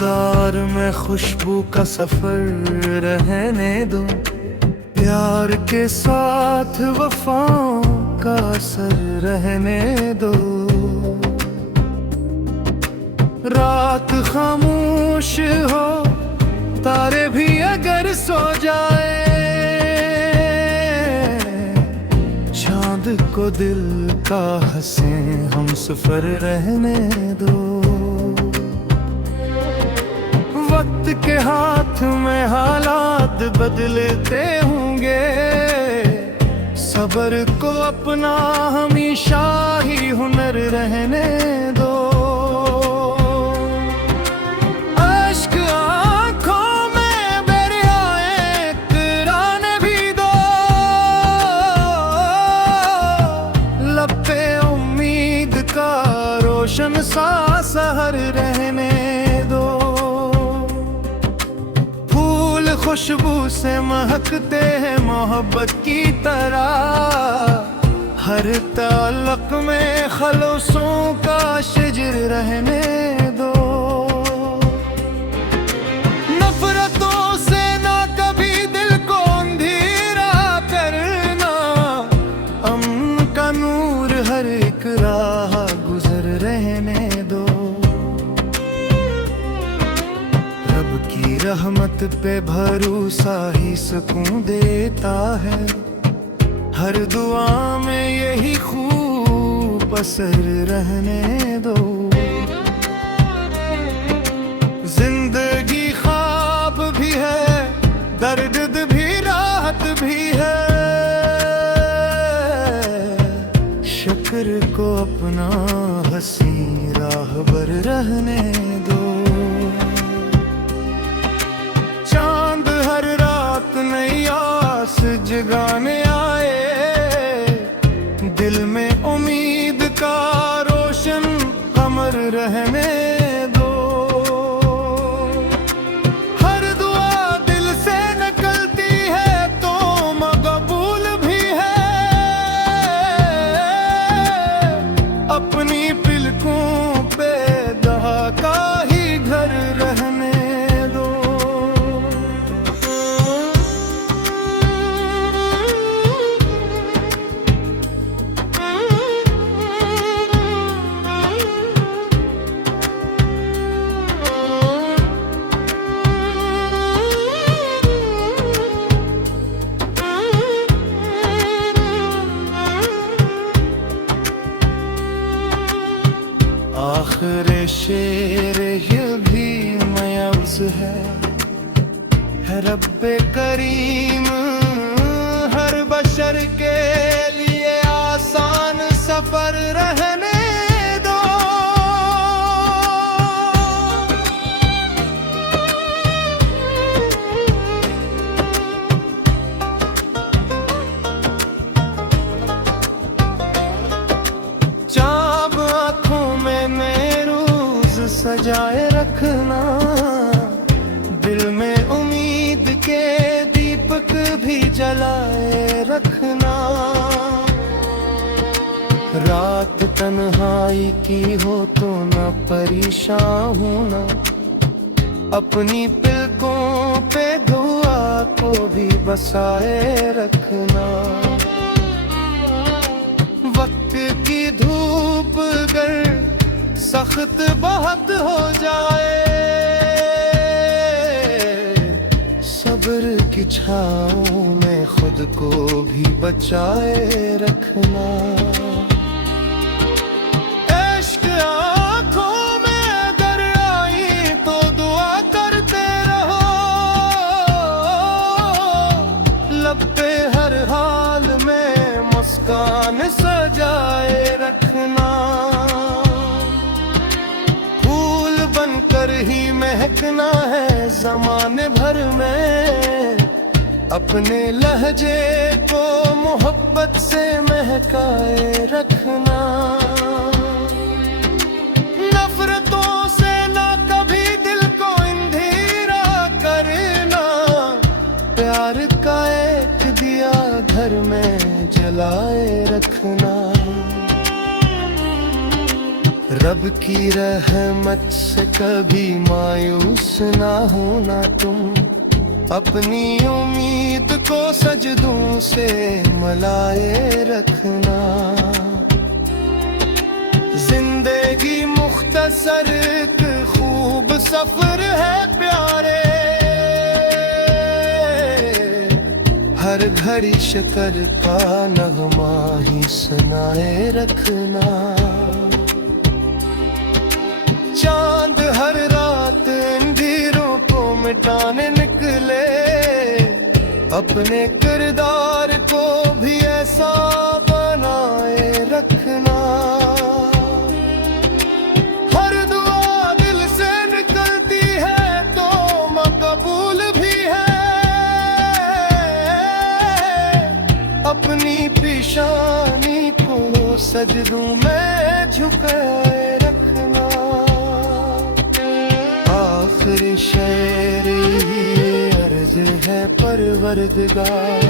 इंतजार में खुशबू का सफर रहने दो, प्यार के साथ वफाओं का असर रहने दो। रात खामोश हो, तारे भी अगर सो जाए, चांद को दिल का हंसे हम सफर रहने दो। वक्त के हाथ में हालात बदलते होंगे, सब्र को अपना हमेशा ही हुनर रहने दो। अश्क आँखों में दरियाएं कराने भी दो, लब पे उम्मीद का रोशन सा सहर रहने दो। खुशबू से महकते हैं मोहब्बत की तरह, हर ताल्लुक में खलूसों का शिजर रहने दो। नफरतों से ना कभी दिल को अंधेरा करना, अमन का नूर हर एक राह गुजर रहने दो। की रहमत पे भरोसा ही सुकून देता है, हर दुआ में यही खूब असर रहने दो। जिंदगी ख्वाब भी है, दर्द भी राहत भी है, शुक्र को अपना हंसी राहबर रहने दो। चांद हर रात नई आस जगाने आए, दिल में उम्मीद का रोशन कमर रहने दो। हर दुआ दिल से निकलती है तो मकबूल भी है, अपनी पलकों पे दहाका ही घर रहने दो। आखिर शेर ये भी मयब्ज़ है रब्बे करीम, हर बशर के लिए आसान सफर रहने दो। चाब आँखों में नेरूज़ सजाए रखना, दिल में उम्मीद के दीपक भी जलाए रखना। रात तन्हाई की हो तो न परेशान होना, अपनी पलकों पे दुआ को भी बसाए रखना। वक्त की धूप अगर सख्त बहुत हो जाए, सब्र की छाँव में खुद को भी बचाए रखना। इश्क आँखों में दरियाई तो दुआ करते रहो, लब पे हर हाल में मुस्कान सजाए रखना। फूल बनकर ही महकना है ज़माने भर में, अपने लहजे को मोहब्बत से महकाए रखना। नफरतों से ना कभी दिल को अंधेरा करना, प्यार का एक दिया घर में जलाए रखना। रब की रहमत से कभी मायूस ना होना तुम, अपनी उम्मीद को सजदों से मलाए रखना। जिंदगी मुख्तसर एक खूब सफर है प्यारे, हर घड़ी शक्र का नगमा ही सुनाए रखना। चांद हर रात अंधेरों को मिटाने निकले, अपने किरदार को भी ऐसा बनाए रखना। हर दुआ दिल से निकलती है तो मकबूल भी है, अपनी पेशानी को सजदों में झुकाए रखना। आखिरी शेर ये अर्ज है परवरदिगार,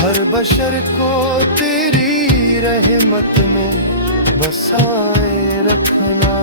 हर बशर को तेरी रहमत में बसाए रखना।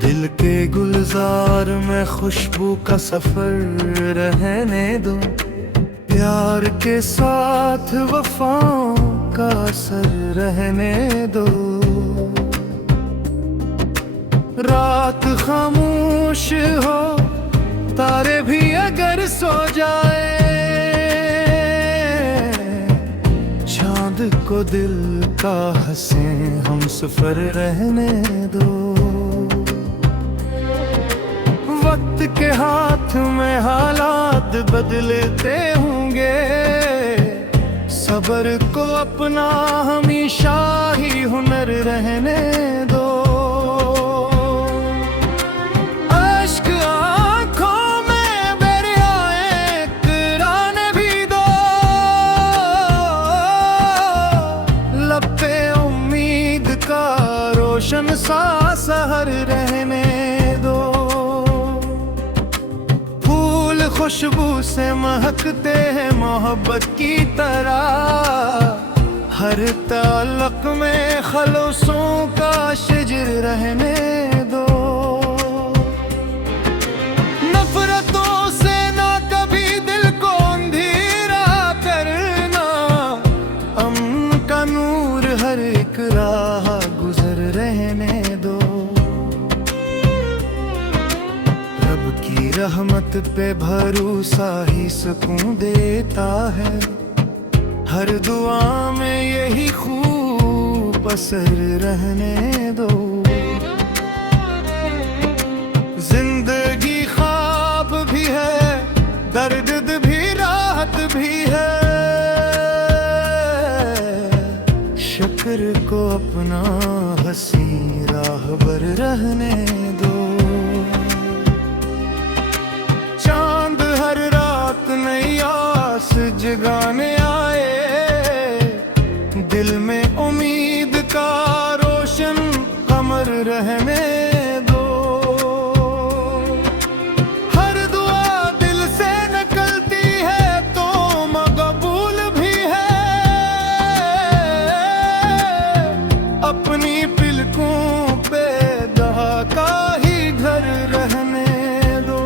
दिल के गुलजार में खुशबू का सफर रहने दो, प्यार के साथ वफाओं का असर रहने दो। रात खामोश हो तारे भी अगर सो जाए, चांद को दिल का हंसे हम सफर रहने दो। वक्त के हाथ में हालात बदलते होंगे, सब्र को अपना हमेशा ही हुनर रहने दो। अश्क आँखों में दरियाएं कराने भी दो, लब पे उम्मीद का रोशन सा सहर रहने दो। खुशबू से महकते हैं मोहब्बत की तरह, हर ताल्लुक में खलूसों का शिजर रहने दो। नफरतों से ना कभी दिल को अंधेरा करना, अमन का नूर हर एक राह गुजर रहने दो। रहमत पे भरोसा ही सुकून देता है, हर दुआ में यही खूब असर रहने दो। जिंदगी ख्वाब भी है, दर्द भी राहत भी है, शुक्र को अपना हंसी राहबर रहने दो। चांद हर रात नई आस जगाने आए, दिल में उम्मीद का रोशन कमर रहने दो। हर दुआ दिल से निकलती है तो मकबूल भी है, अपनी पलकों पे दहाका ही घर रहने दो।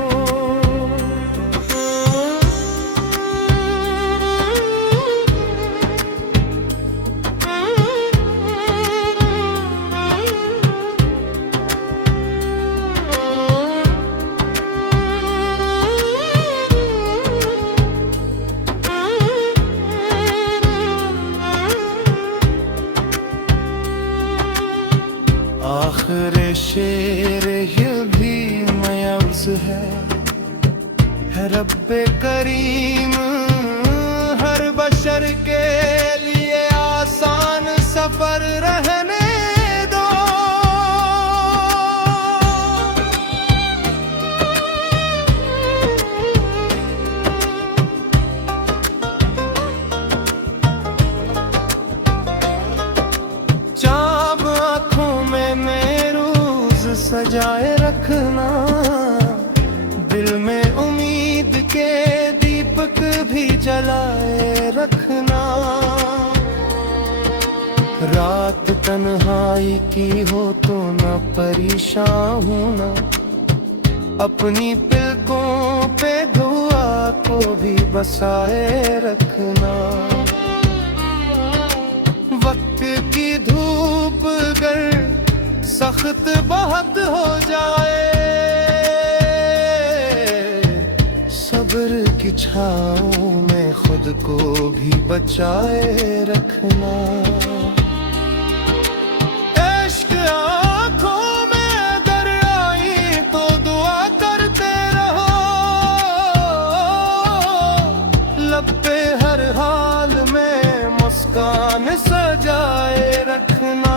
आखिर शेर ये भी मयज़ है रब्बे करीम, हर बशर के लिए आसान सफर रहने रखना। रात तन्हाई की हो तो न परेशान होना, अपनी पलकों पे दुआ को भी बसाए रखना। वक्त की धूप अगर सख्त बहुत हो जाए, सब्र की छाँव में खुद को भी बचाए रखना। इश्क आँखों में दरियाई तो दुआ करते रहो, लब पे हर हाल में मुस्कान सजाए रखना।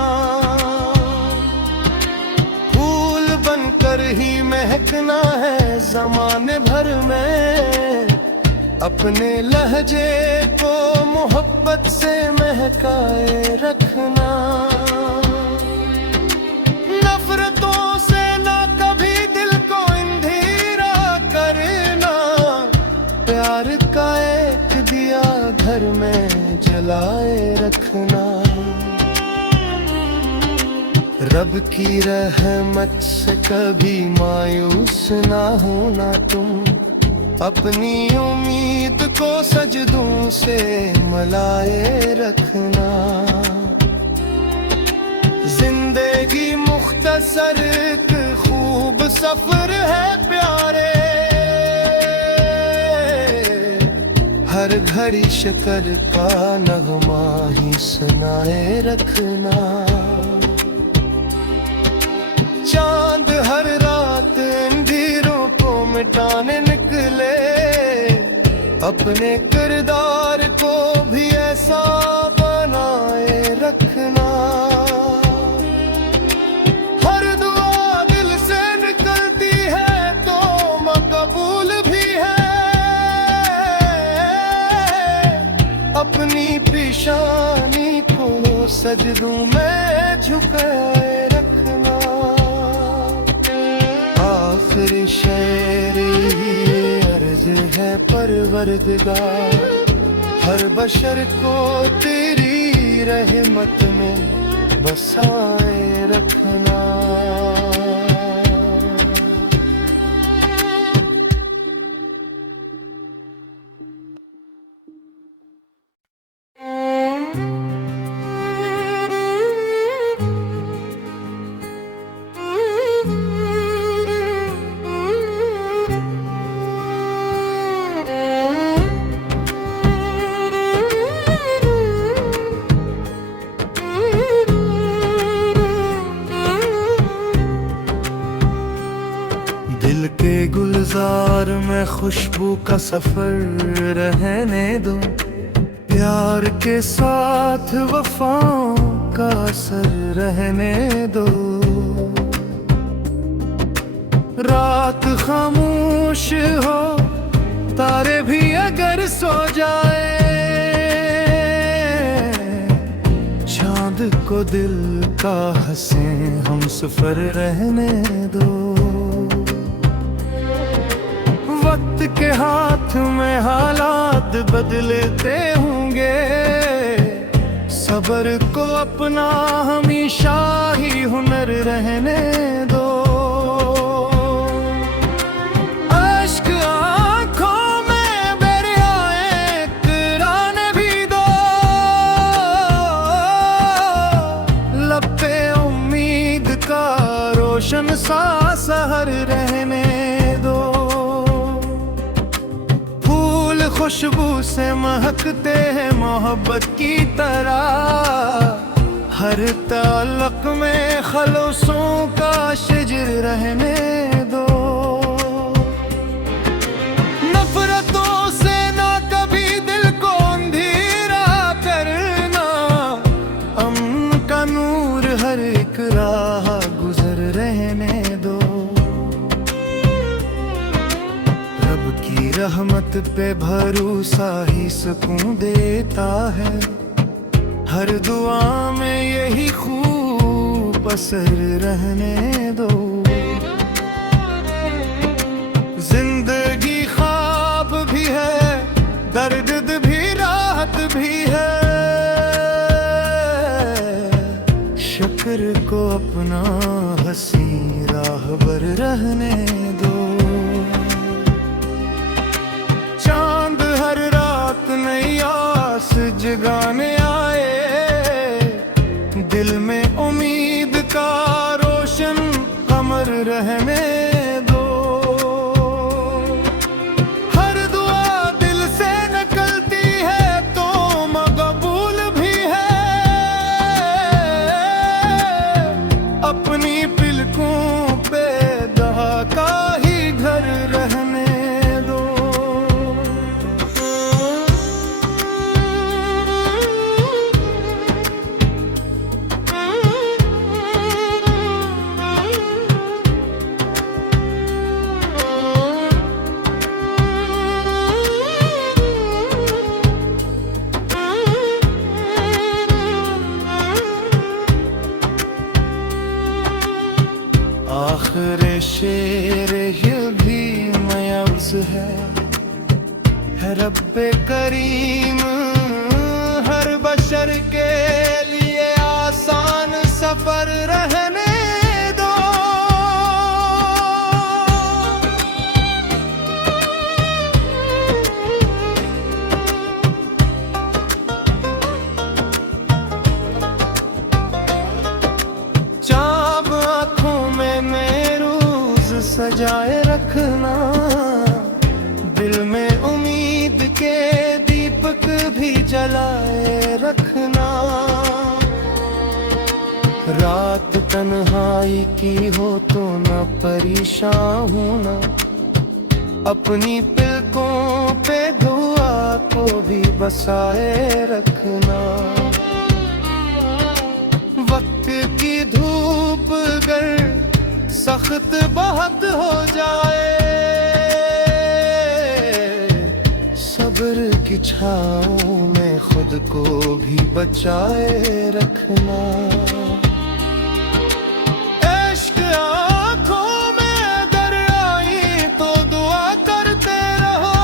फूल बनकर ही महकना है ज़माने भर में, अपने लहजे को मोहब्बत से महकाए रखना। नफरतों से ना कभी दिल को अंधेरा करना, प्यार का एक दिया घर में जलाए रखना। रब की रहमत से कभी मायूस ना होना तुम, अपनी उम्मीद को सजदों से मलाए रखना। जिंदगी मुख्तसर एक खूब सफर है प्यारे, हर घड़ी शक्र का नगमा ही सुनाए रखना। चांद हर रात अंधेरों को मिटाने निकले, अपने किरदार को भी ऐसा बनाए रखना। हर दुआ दिल से निकलती है तो मकबूल भी है, अपनी पेशानी को सजदों में झुकाए रखना। आखिर शेर ये अर्ज है परवरदिगार, हर बशर को तेरी रहमत में बसाए रखना। दिल के गुलजार में खुशबू का सफर रहने दो, प्यार के साथ वफाओं का असर रहने दो। रात खामोश हो तारे भी अगर सो जाए, चांद को दिल का हंसे हम सफर रहने दो। वक्त के हाथ में हालात बदलते होंगे, सब्र को अपना हमेशा ही हुनर रहने दो। अश्क आँखों में दरियाए कराने भी दो, लब पे उम्मीद का रोशन सा सहर रहने दो। खुशबू से महकते हैं मोहब्बत की तरह, हर ताल्लुक में खलूसों का शिजर रहने दो। नफरतों से ना कभी दिल को अंधेरा करना, अमन का नूर हर एक राह गुजर रहने दो। की रहमत पे भरोसा ही सुकून देता है, हर दुआ में यही खूब असर रहने दो। जिंदगी ख्वाब भी है, दर्द भी राहत सफर को अपना हंसी राहबर रहने दो। चांद हर रात नई आस जगाने आए, दिल में उम्मीद का रोशन अमर रहने दो। हर दुआ दिल से निकलती है तो मकबूल भी है, अपनी पलकों पे दहाका ही घर रहने दो। आखिर शेर ये भी मयर्ज़ है रब्बे करीम हर बशर के लिए आसान सफर रहने दो। चाब आँखों में मेरूज़ सजाए रखना, दिल में उम्मीद के दीपक भी जलाए रखना। रात तन्हाई की हो तो न परेशान होना, अपनी पलकों पे दुआ को भी बसाए रखना। वक्त की धूप अगर सख्त बहुत हो जाए, सब्र की छाँव में खुद को भी बचाए रखना। इश्क आँखों में दरियाई तो दुआ करते रहो,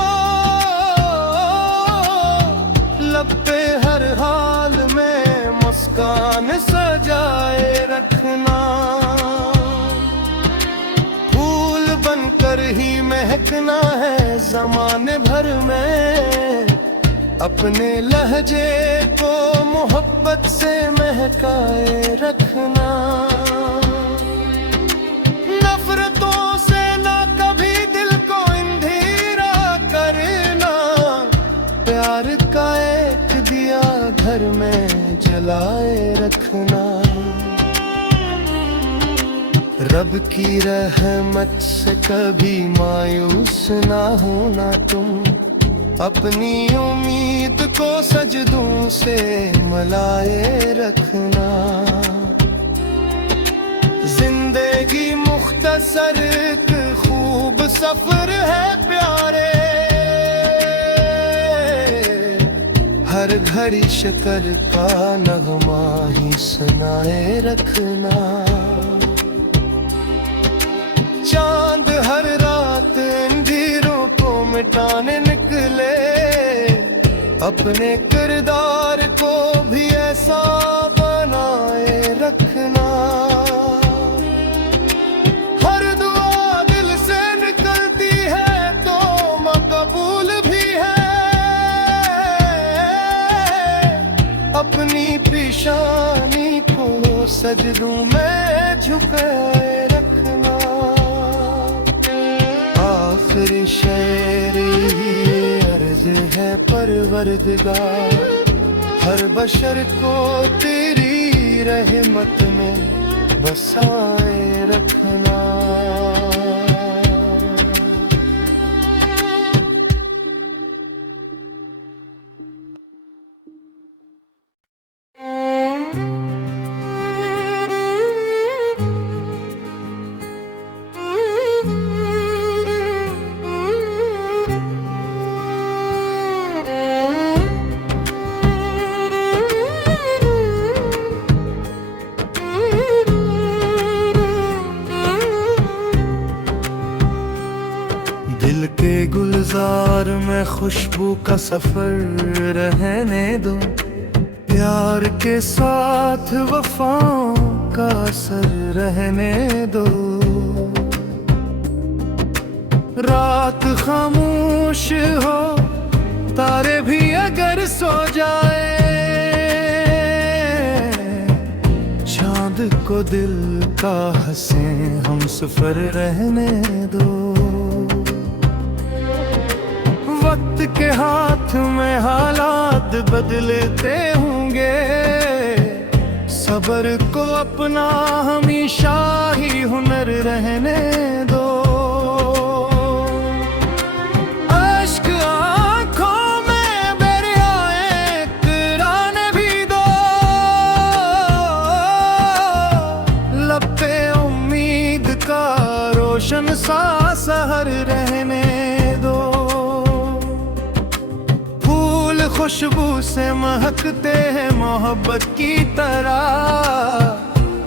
लब पे हर हाल में मुस्कान सजाए रखना। फूल बनकर ही महकना है ज़माने भर में, अपने लहजे को मोहब्बत से महकाए रखना। नफरतों से ना कभी दिल को अंधेरा करना, प्यार का एक दिया घर में जलाए रखना। रब की रहमत से कभी मायूस ना होना तुम, अपनी उम्मीद को सजदों से मलाए रखना। जिंदगी मुख्तसर एक खूब सफर है प्यारे, हर घड़ी शक्र का नगमा ही सुनाए रखना। चांद हर रात अंधेरों को मिटाने निकले, अपने किरदार को भी ऐसा बनाए रखना। हर दुआ दिल से निकलती है तो मकबूल भी है, अपनी पेशानी को सजदों में झुकाए रखना। आखिरी शेर ये अर्ज है परवरदिगार, हर बशर को तेरी रहमत में बसाए रखना। दिल के गुलजार में खुशबू का सफर रहने दो, प्यार के साथ वफाओं का असर रहने दो। रात खामोश हो, तारे भी अगर सो जाए, चांद को दिल का हंसे हम सफर रहने दो। वक्त के हाथ में हालात बदलते होंगे, सब्र को अपना हमेशा ही हुनर रहने दो। अश्क आँखों में दरियाएं कराने भी दो, लब पे उम्मीद का रोशन सा सहर रहने दो। फूल खुशबू से महकते हैं मोहब्बत की तरह,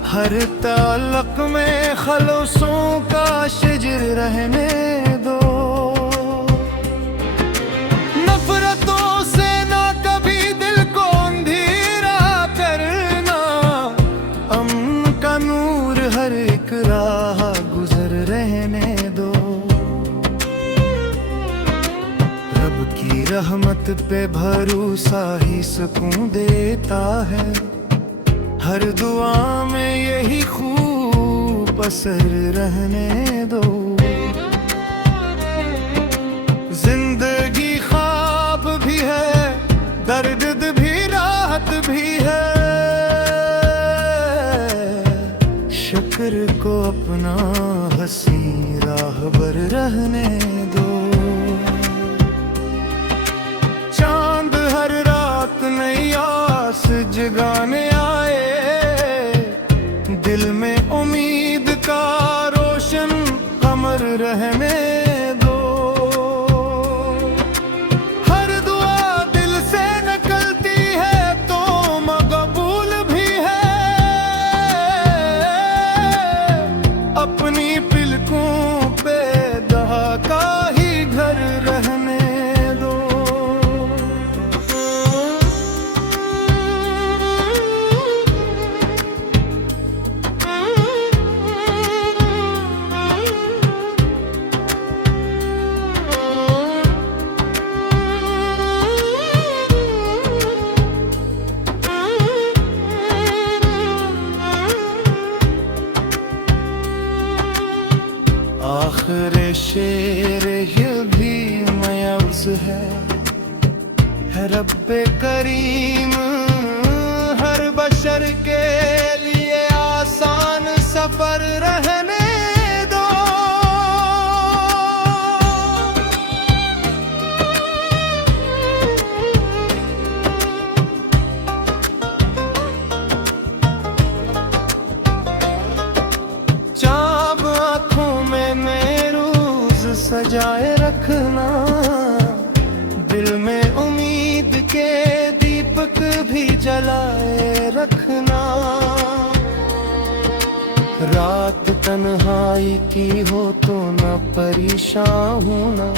हर ताल्लुक में खलूसों का शिजर रहने दो। नफरतों से ना कभी दिल को अंधेरा करना, अमन का नूर हर एक राह गुजर रहने दो। रब की रहमत पे भरोसा ही सुकून देता है, हर दुआ में यही खूब असर रहने दो। जिंदगी ख्वाब भी है, दर्द भी राहत भी है, शुक्र को अपना हंसी राहबर रहने दो। चांद हर रात नई आस जगाने आए, दिल में उम्मीद का रोशन कमर रहने दो। हर दुआ दिल से निकलती है तो मकबूल भी है, अपनी पलकों पे दहाका ही घर रहने दो। आखिर शेर ये भी मयब्ज़ है रब्बे करीम, हर बशर के लिए आसान सफर रहने दो। चाब आँखों में नए रोज सजाए रखना, दिल में उम्मीद के दीपक भी जलाए रखना। रात तन्हाई की हो तो न परेशान होना,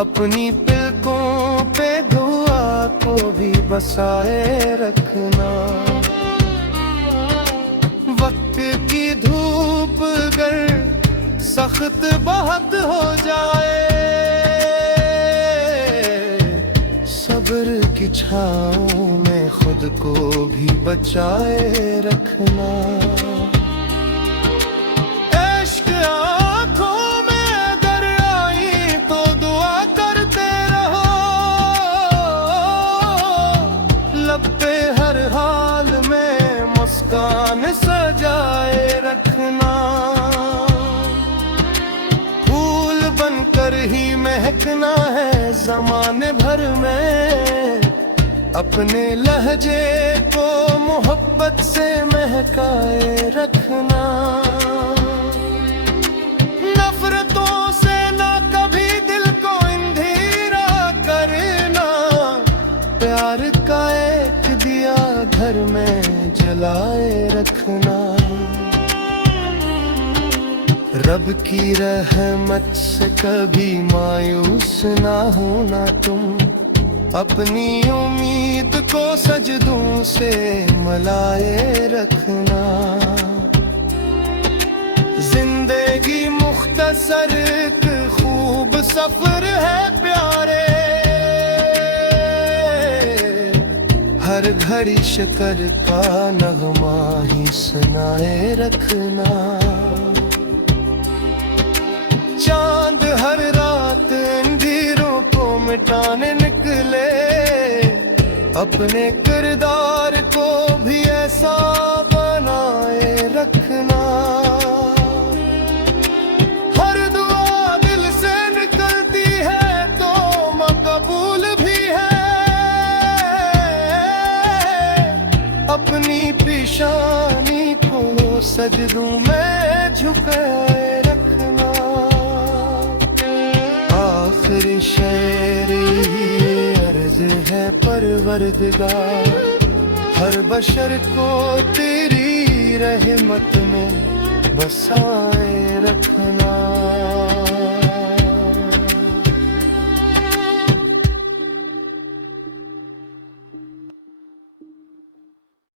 अपनी पलकों पे दुआ को भी बसाए रखना। वक्त की धूप अगर सख्त बहुत हो जाए, सब्र की छाँव में खुद को भी बचाए रखना। इश्क आँखों में अगर आई तो दुआ करते रहो, लब पे हर हाल में मुस्कान सजाए रखना। फूल बनकर ही महकना है ज़माने भर में, अपने लहजे को मोहब्बत से महकाए रखना। नफरतों से ना कभी दिल को अंधेरा करना, प्यार का एक दिया घर में जलाए रखना। रब की रहमत से कभी मायूस ना होना तुम, अपनी उम्मीद को सजदों से मलाए रखना। जिंदगी मुख्तसर एक खूब सफर है प्यारे, हर घड़ी शक्र का नगमा ही सुनाए रखना। चांद हर रात अंधेरों को मिटाने निकले, अपने किरदार को भी ऐसा बनाए रखना। हर दुआ दिल से निकलती है तो मकबूल भी है, अपनी पेशानी को सजदों में झुकाए रखना। आखिरी शेर ये अर्ज है परवरदिगार, हर बशर को तेरी रहमत में बसाए रखना।